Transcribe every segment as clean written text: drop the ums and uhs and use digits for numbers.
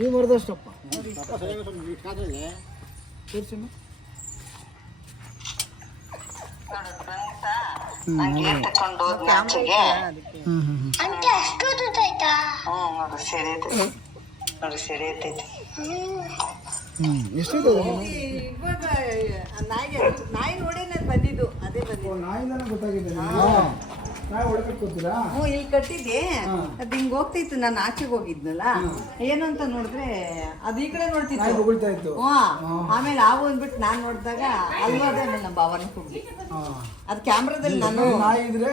ನೀವು ಬರೆದಷ್ಟಪ್ಪ ನಾಯಿ ನೋಡಿ ಬಂದಿದ್ದು ಅದೇ ಬಂದಿದ್ದು ನಾಯಿನ ಗೊತ್ತಾಗಿದೆ ಇಲ್ಲಿ ಕಟ್ಟಿದ್ದೆ ಅದ್ ಹಿಂಗ್ ಹೋಗ್ತಿತ್ತು ನಾನು ಆಚೆಗೆ ಹೋಗಿದ್ನಲ್ಲ ಏನು ಅಂತ ನೋಡಿದ್ರೆ ಅದು ಈ ಕಡೆ ನೋಡ್ತಿತ್ತು ಆಮೇಲೆ ಆವು ಅಂದ್ಬಿಟ್ಟು ನಾನ್ ನೋಡಿದಾಗ ಅಲ್ವಾದೆ ಆಮೇಲೆ ನಮ್ಮ ಭಾವನ ಹೋಗಿ ಅದ್ ಕ್ಯಾಮ್ರಾದಲ್ಲಿ ನಾನು ಇದ್ರೆ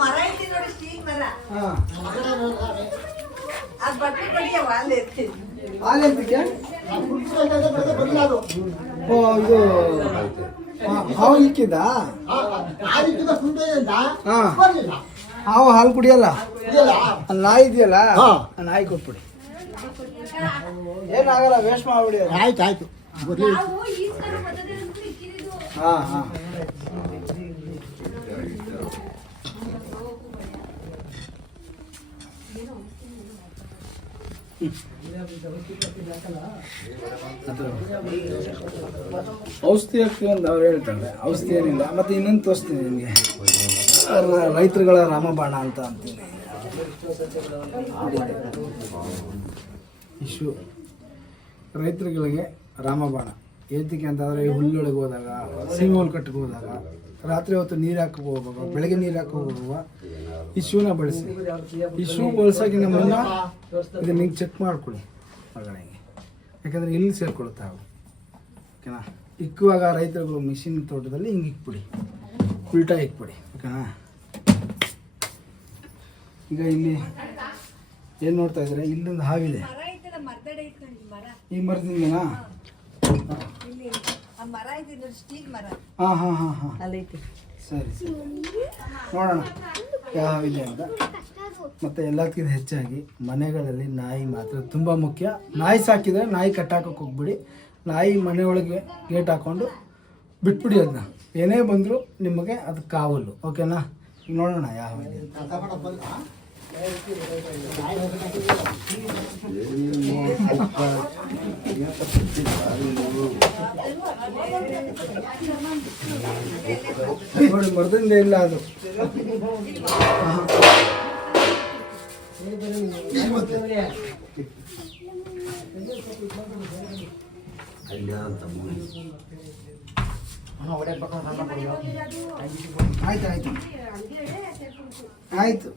ಮರ ಐತಿ ನೋಡಿ ಸ್ಟೀಲ್ ಮರ ಅದ್ ಬಟ್ಟೆ ಬಡಿಯವ ಅಲ್ಲಿ ಎತ್ತೀನಿ ಇದು ಹಾವು ಇಕ್ಕಿದ ಹಾವು ಹಾಲು ಕುಡಿಯಲ್ಲ ಅಲ್ಲಿ ನಾಯಿ ಇದೆಯಲ್ಲ ನಾಯಿ ಕೊಟ್ಬಿಡಿ ಏನಾಗಲ್ಲ ವೇಸ್ಟ್ ಮಾಡ್ಬಿಡಿ ಆಯ್ತು ಹಾಂ ಹಾಂ ಔಷಧಿ ಹಾಕ್ತೀವಿ ಅಂತ ಅವ್ರು ಹೇಳ್ತಾರೆ ಔಷಧಿ ಏನಿಲ್ಲ ಮತ್ತು ಇನ್ನೊಂದು ತೋರಿಸ್ತೀನಿ ನಿಮಗೆ ರೈತರುಗಳ ರಾಮಬಾಣ ಅಂತ ಅಂತೀನಿ ಇಶ್ಯೂ ರೈತರುಗಳಿಗೆ ರಾಮಬಾಣ ಏತಕ್ಕೆ ಅಂತಂದರೆ ಹುಲ್ಲೊಳಗೆ ಹೋದಾಗ ಸೀಮೆ ಹುಲ್ಲು ಕಟ್ಟಿಗೆ ಹೋದಾಗ ರಾತ್ರಿ ಹೊತ್ತು ನೀರು ಹಾಕಿ ಹೋಗುವಾಗ ಬೆಳಗ್ಗೆ ನೀರು ಹಾಕಿ ಹೋಗುವ ಈ ಶೂನ ಬಳಸಿ ಈ ಶೂ ಬಳಸೋಕ್ಕಿಂತ ಮುನ್ನ ಇದನ್ನು ಹಿಂಗೆ ಚೆಕ್ ಮಾಡ್ಕೊಳ್ಳಿ ಒಳಗಡೆ ಯಾಕಂದರೆ ಇಲ್ಲಿ ಸೇರ್ಕೊಳುತ್ತೆ ಅವು ಓಕೆನಾ ಇಕ್ಕುವಾಗ ರೈತರುಗಳು ಮಿಷಿನ್ ತೋಟದಲ್ಲಿ ಹಿಂಗೆ ಇಕ್ಬಿಡಿ ಉಲ್ಟಾ ಇಕ್ಬಿಡಿ ಓಕೆನಾ ಈಗ ಇಲ್ಲಿ ಏನು ನೋಡ್ತಾ ಇದ್ದಾರೆ ಇಲ್ಲೊಂದು ಹಾವಿದೆ ಈ ಮರದಿಂದನಾ ಹಾಂ ಹಾಂ ಹಾಂ ಹಾಂ ಸರಿ ಸರಿ ನೋಡೋಣ ಯಾವಿದೆ ಅಂತ ಮತ್ತು ಎಲ್ಲದಕ್ಕಿಂತ ಹೆಚ್ಚಾಗಿ ಮನೆಗಳಲ್ಲಿ ನಾಯಿ ಮಾತ್ರ ತುಂಬ ಮುಖ್ಯ. ನಾಯಿ ಸಾಕಿದರೆ ನಾಯಿ ಕಟ್ಟಾಕೋಕೆ ಹೋಗ್ಬಿಡಿ. ನಾಯಿ ಮನೆಯೊಳಗೆ ಗೇಟ್ ಹಾಕ್ಕೊಂಡು ಬಿಟ್ಬಿಡಿ, ಅದನ್ನ ಏನೇ ಬಂದರೂ ನಿಮಗೆ ಅದು ಕಾವಲು. ಓಕೆನಾ? ಈಗ ನೋಡೋಣ ಯಾವಿದೆ. ನೋಡಿ ಮರದಿಂದ ಇಲ್ಲ ಅದು. ಆಯ್ತು ಆಯ್ತು ಆಯ್ತು.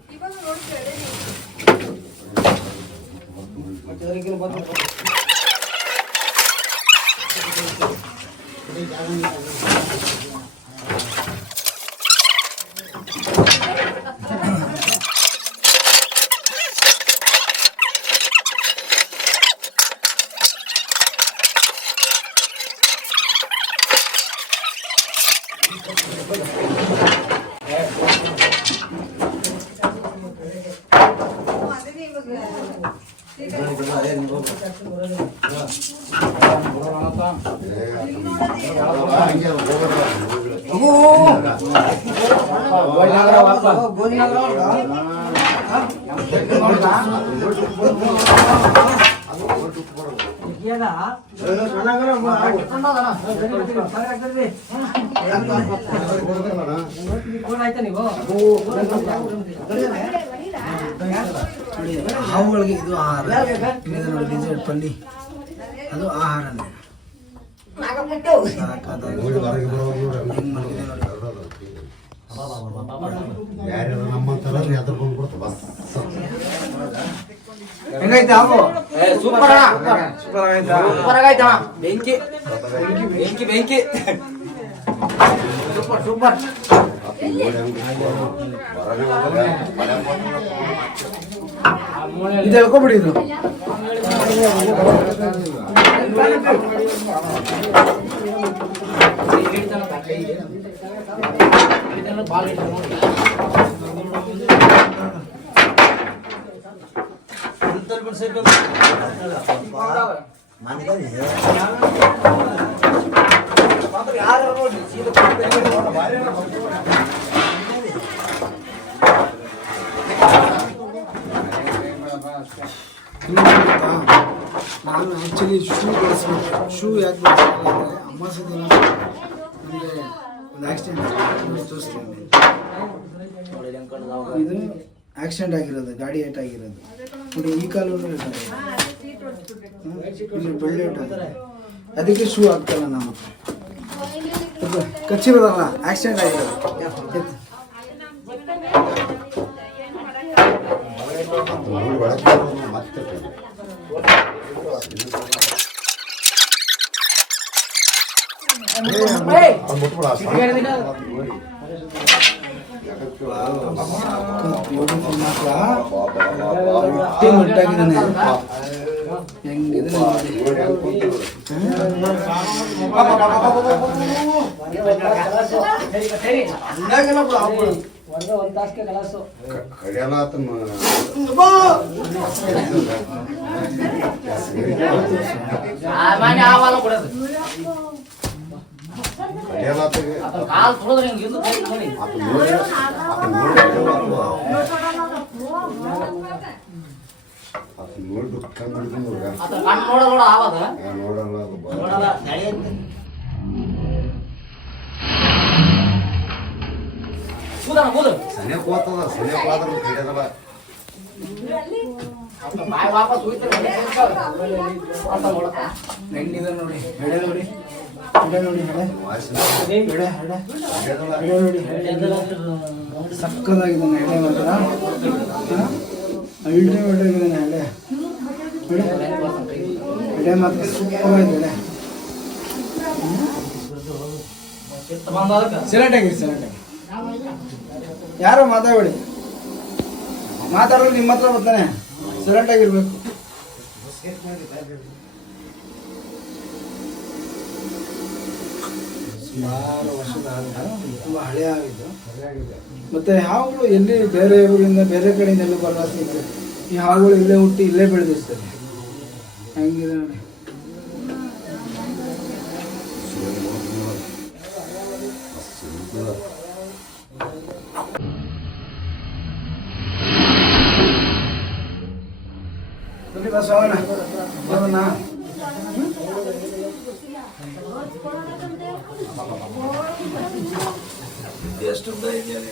ಹಾವುಗಳಿಗೆ ಇದು ಆಹಾರ. ಡಿಸೈಡ್ ಪಲ್ಲಿ ಅದು ಆಹಾರನೇ. ಯಾರ್ಯಾರು ನಮ್ಮಂತಾರ ಎದ್ರ ಬಂದ್ಬಿಡ್ತು ಬಸ್ ಹೆಂಗೈತೆ ಹಾವು ಸೂಪರ್ ಆಗೈತೆ ಬೆಂಕಿ ಬೆಂಕಿ ಬೆಂಕಿ ಸೂಪರ್ ಸೂಪರ್ ಇದು ಹೇಳ್ಕೊಬಿಡಿ ಇದು ನಾನು ಆ್ಯಕ್ಚುಲಿ ಶೂ ಬಳಸ್ಬೇಕು. ಶೂ ಯಾಕೆ ಬಳಸಲ್ಲ ಅಂದರೆ ಅಮಾವಾಸ್ಯೆ ದಿನ ನಮಗೆ ಒಂದು ಆಕ್ಸಿಡೆಂಟ್ ತೋರಿಸ್ತೀನಿ. ಇದು ಆಕ್ಸಿಡೆಂಟ್ ಆಗಿರೋದು, ಗಾಡಿ ಏಟ್ ಆಗಿರೋದು ನೋಡಿ. ಈ ಕಾಲು ಬೆಳ್ಳೆ ಏಟಾಗಿದೆ, ಅದಕ್ಕೆ ಶೂ ಹಾಕ್ತಲ್ಲ ನಾನು. ಕಚ್ಚಿರೋದಲ್ಲ, ಆಕ್ಸಿಡೆಂಟ್ ಆಗಿರೋದು. ಮತ್ತೆ ಕಡಿಯಲ್ಲ ಸನಿಯಕ್ಕೆ ಹೋಗ್ತದ, ಸನಿಯಕ್ಕೆ ಹೋದ್ರೆ ಕಡಿಯೋದಲ್ಲ. ಹೆಂಗಿದೆ ನೋಡಿ, ಹೆಡೆ ನೋಡಿ, ಹೆಡೆ ನೋಡಿ, ಹೆಡೆ ನೋಡಿ, ಸಕ್ಕದಾಗಿದ್ದಾನೆ ಹೆಡೆ ಮಾತ್ರ. ಅಲ್ಟಿಮೇಟ್ ಆಗಿದ್ದಾನೆ ಹೆಡೆ. ಹೆಡೆ ಮಾತ್ರ ಸೂಪರ್ ಆಗಿದೆ. ಸೆಲೆಕ್ಟ್ ಆಗಿರಿ, ಸೆಲೆಕ್ಟ್ ಆಗಿ. ಯಾರೋ ಮಾತಾಡಿ, ಮಾತಾಡೋದು ನಿಮ್ಮ ಹತ್ರ ಬರ್ತಾನೆ. ಸೆಲೆಕ್ಟ್ ಆಗಿರ್ಬೇಕು. ಸುಮಾರು ವರ್ಷದ ತುಂಬ ಹಳೆ ಆಗಿದ್ದು. ಮತ್ತೆ ಹಾವುಗಳು ಎಲ್ಲಿ ಬೇರೆ ಊರಿಂದ ಬೇರೆ ಕಡೆಯಿಂದ ಎಲ್ಲೂ ಬರಲಾಗ್ತಿತ್ತು. ಈ ಹಾವುಗಳು ಇಲ್ಲೇ ಹುಟ್ಟಿ ಇಲ್ಲೇ ಬೆಳೆದಿರ್ತದೆ. ಹೆಂಗಿದೆ ನೋಡಿ. ಬಸವಣ್ಣ ಬರೋಣ. ಎಷ್ಟು ಉದ್ದ ಇದ್ದಾನೆ.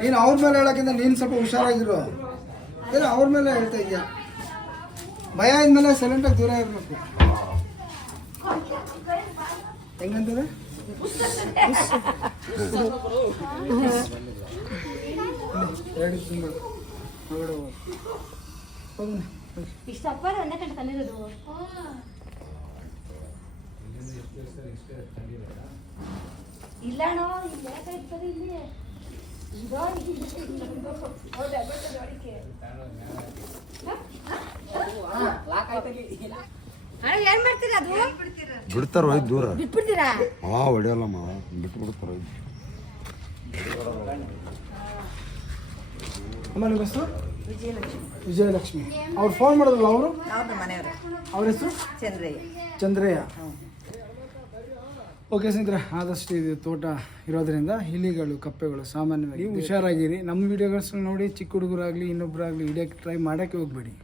ನೀನು ಅವ್ರ ಮೇಲೆ ಹೇಳಕ್ಕಿಂತ ನೀನು ಸ್ವಲ್ಪ ಹುಷಾರಾಗಿರು. ಏನು ಅವ್ರ ಮೇಲೆ ಹೇಳ್ತಾ ಇದೆಯಾ? ಭಯ ಇದ್ಮೇಲೆ ಸೈಲೆಂಟಾಗಿ ದೂರ ಇರಬೇಕು. ಹೆಂಗಂತಾರೆ ಎರಡು ತಿಂಗಳು ಹೊರಗಡೆ ಹೋಗಿ ಇಷ್ಟಪ್ಪ ಒಂದೇ ಕಡೆ ತಂದಿರೋದು. ಇಲ್ಲ ಅಣ್ಣೋ, ಇಲ್ಲಿ ಯಾಕೆ ಇರ್ತದೆ ಇಲ್ಲಿ? ಏನ್ ಮಾಡ್ತೀರಾ? ಅದು ಬಿಡ್ತಾರ ದೂರ ಬಿಟ್ಬಿಡ್ತೀರಾ? ಹೊಡಿಯಲ್ಲಮ್ಮ, ಬಿಟ್ಟು ಬಿಡ್ತಾರ. ಅಮ್ಮ ನಿಮ್ಮ ಹೆಸರು? ವಿಜಯಲಕ್ಷ್ಮಿ. ಅವ್ರು ಫೋನ್ ಮಾಡಿದ್ರಲ್ಲ, ಅವರು ಮನೆಯವರು. ಅವ್ರ ಹೆಸರು ಚಂದ್ರಯ್ಯ. ಓಕೆ ಸ್ನೇಹಿತರೆ, ಆದಷ್ಟು ಇದು ತೋಟ ಇರೋದ್ರಿಂದ ಇಲಿಗಳು, ಕಪ್ಪೆಗಳು ಸಾಮಾನ್ಯವಾಗಿ ಹುಷಾರಾಗಿರಿ. ನಮ್ಮ ವೀಡಿಯೋಗಳನ್ನ ನೋಡಿ ಚಿಕ್ಕ ಹುಡುಗರಾಗಲಿ ಇನ್ನೊಬ್ಬರಾಗಲಿ ಹಿಡಿಯೋಕ್ಕೆ ಟ್ರೈ ಮಾಡೋಕ್ಕೆ ಹೋಗಬೇಡಿ.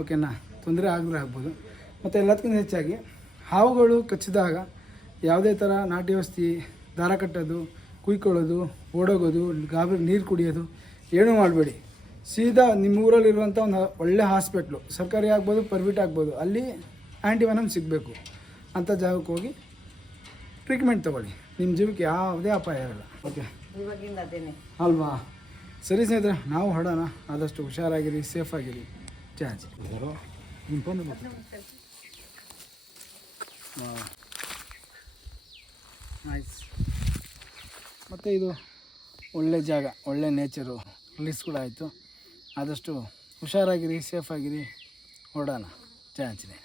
ಓಕೆನಾ? ತೊಂದರೆ ಆಗಲೇ ಆಗ್ಬೋದು. ಮತ್ತು ಎಲ್ಲದಕ್ಕಿಂತ ಹೆಚ್ಚಾಗಿ ಹಾವುಗಳು ಕಚ್ಚಿದಾಗ ಯಾವುದೇ ಥರ ನಾಟಿ ಔಷಧಿ ದಾರ ಕಟ್ಟೋದು ಕುಯ್ಕೊಳ್ಳೋದು ಓಡೋಗೋದು ಗಾಬರಿ ನೀರು ಕುಡಿಯೋದು ಏನೂ ಮಾಡಬೇಡಿ. ಸೀದಾ ನಿಮ್ಮ ಊರಲ್ಲಿರುವಂಥ ಒಂದು ಒಳ್ಳೆ ಹಾಸ್ಪಿಟ್ಲು ಸರ್ಕಾರಿ ಆಗ್ಬೋದು ಪ್ರೈವೇಟ್ ಆಗ್ಬೋದು, ಅಲ್ಲಿ ಆ್ಯಂಟಿವೆನಮ್ ಸಿಗಬೇಕು ಅಂಥ ಜಾಗಕ್ಕೆ ಹೋಗಿ ಟ್ರೀಟ್ಮೆಂಟ್ ತೊಗೊಳ್ಳಿ. ನಿಮ್ಮ ಜೀವಕ್ಕೆ ಯಾವುದೇ ಅಪಾಯ ಇರಲ್ಲ. ಓಕೆ ಇವಾಗಿಂದ ಅದೇನೆ ಅಲ್ವಾ? ಸರಿ ಸ್ನೇಹಿತರೆ, ನಾವು ಹೊಡೋಣ. ಆದಷ್ಟು ಹುಷಾರಾಗಿರಿ, ಸೇಫಾಗಿರಿ. ಚಾರ್ಜ್ ನಿಮ್ಮ ಫೋನ್ ನೈಸ್. ಮತ್ತು ಇದು ಒಳ್ಳೆ ಜಾಗ, ಒಳ್ಳೆ ನೇಚರು, ರಿಲೀಸ್ ಕೂಡ ಆಯಿತು. ಆದಷ್ಟು ಹುಷಾರಾಗಿರಿ, ಸೇಫಾಗಿರಿ, ಹೊರಡೋಣ. ಜಯ ಆಂಜನೇಯ.